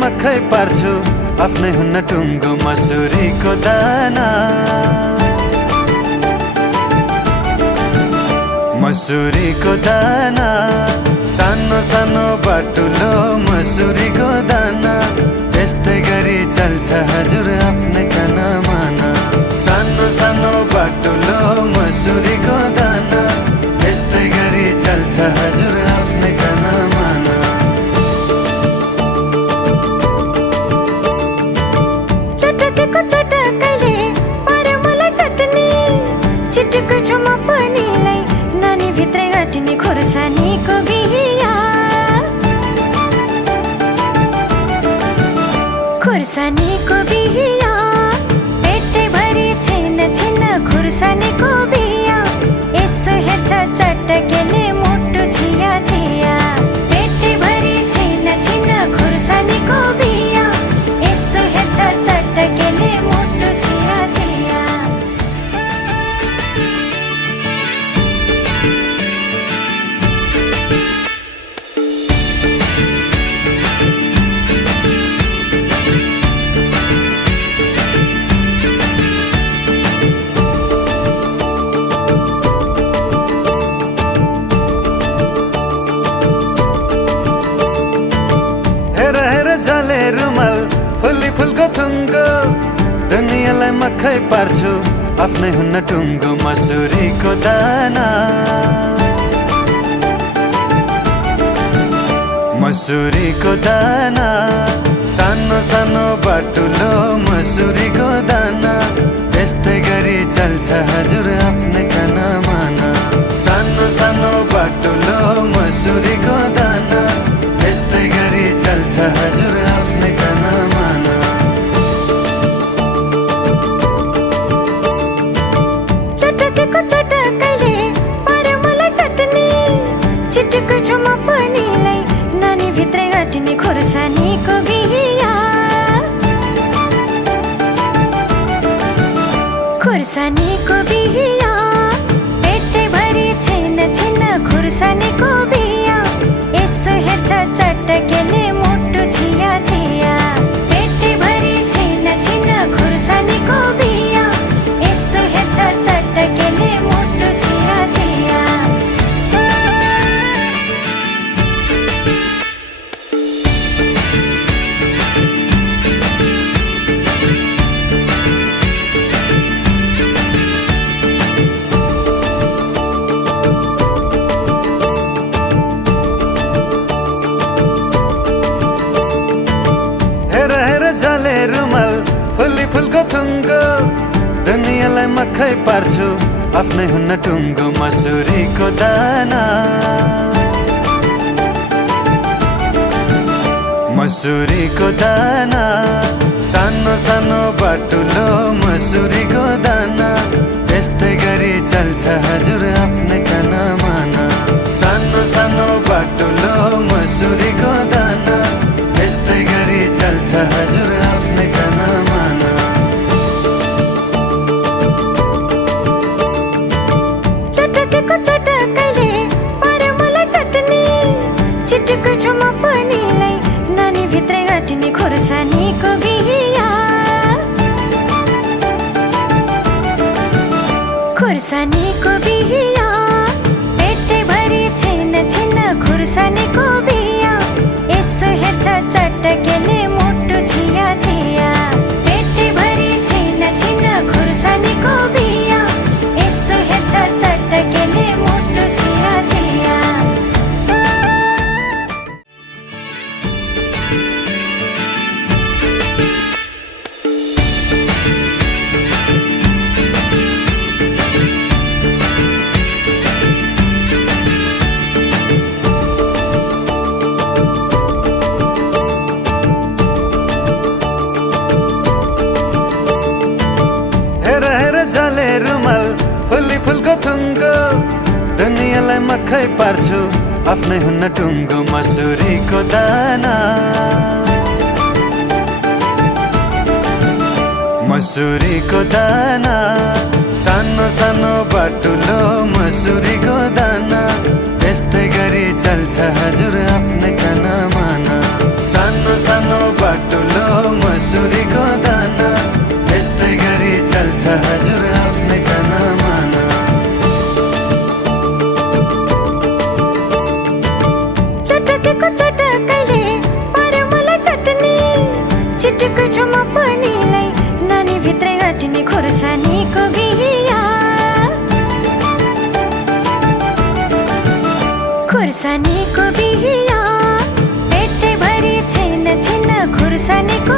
मखै पार्छु आफ्नै हुन्न टुङ्गो मसुरीको दाना। मसुरीको दाना सानो सानो बाटुलो मसुरीको दाना, यस्तै गरी चल्छ हजुर आफ्नै जना माना। सानो सानो बाटुलो मसुरीको दाना, यस्तै गरी चल्छ हजुर आफ्नै जना माना। चटकेको चटकैले पार्यो मलाई चटनी, चिटुको छुमा पनिलाई नानी भित्रै घटिने खोर्सानीको बिहा। खोर्सानीको बिहा पेटै भरि छिन छिन खोर्सानीको बिहा। यसो हेर्छ चटकेले मुटु छिया छिया, पेटै भरि छिन छिन खोर्सानीको बिहा। यसो हेर्छ चटकेले मुटु छिया छिया। हेर हेर जले रुमाल फुली फुलको थुङ्गो, दुनियाँलाई मखै पार्छु आफ्नै हुन्न टुङ्गो मसुरीको दाना। मसुरीको दाना सानो सानो बाटुलो मसुरीको दाना, यस्तै गरी चल्छ हजुर आफ्नै जना माना। सानो सानो बाटुलो मसुरीको दाना, यस्तै गरी चल्छ हजुर आफ्नै जना माना। चटकेको चटकैले पार्यो मलाई चटनी, चिटुको छुमा पनिलाई नानी भित्रै घटिने खोर्सानीको बिहा। खोर्सानीको बिहा पेटै भरि छिन छिन खोर्सानीको बिहा। यसो हेर्छ चटकेले मुटु छिया छिया, पेटै भरि छिन छिन खोर्सानीको बिहा। यसो हेर्छ चटकेले मुटु छिया छिया। हेर हेर जले रुमाल फुली फुलको थुङ्गो, दुनियाँलाई मखै पार्छु आफ्नै हुन्न टुङ्गो मसुरीको दाना। मसुरीको दाना सानो सानो बाटुलो मसुरीको दाना, यस्तै गरी चल्छ हजुर आफ्नै जना माना। सानो सानो बाटुलो मसुरीको दाना, यस्तै गरी चल्छ हजुर आफ्नै जना माना। चटकेको चटकैले पार्यो मलाई चटनी, चिटुको छुमा पनिलाई नानी भित्रै घटिने खोर्सानीको बिहा। खोर्सानीको बिहा पेटै भरि छिन छिन खोर्सानीको बिहा। यसो हेर्छ चटकेले मुटु छिया छिया, पेटै भरि छिन छिन खोर्सानीको बिहा। यसो हेर्छ चटकेले मुटु छिया छिया। हेर हेर जले रुमाल फुली फुलको थुङ्गो, दुनियाँलाई मखै पार्छु आफ्नै हुन्न टुङ्गो मसुरीको दाना। मसुरीको दाना सानो सानो बाटुलो मसुरीको दाना, यस्तै गरी चल्छ हजुर आफ्नै जना माना। सानो सानो बाटुलो मसुरीको दाना यस्तै गरी चल्छ हजुर आफ्नै जना माना चटकेको चटकैले पार्यो मलाई चटनी चिटुको छमा पनिलाई नानी भित्रै अटिने खुर्सानीको बिया खुर्सानीको बिया पेटै भरि छिन छिन खुर्सानीको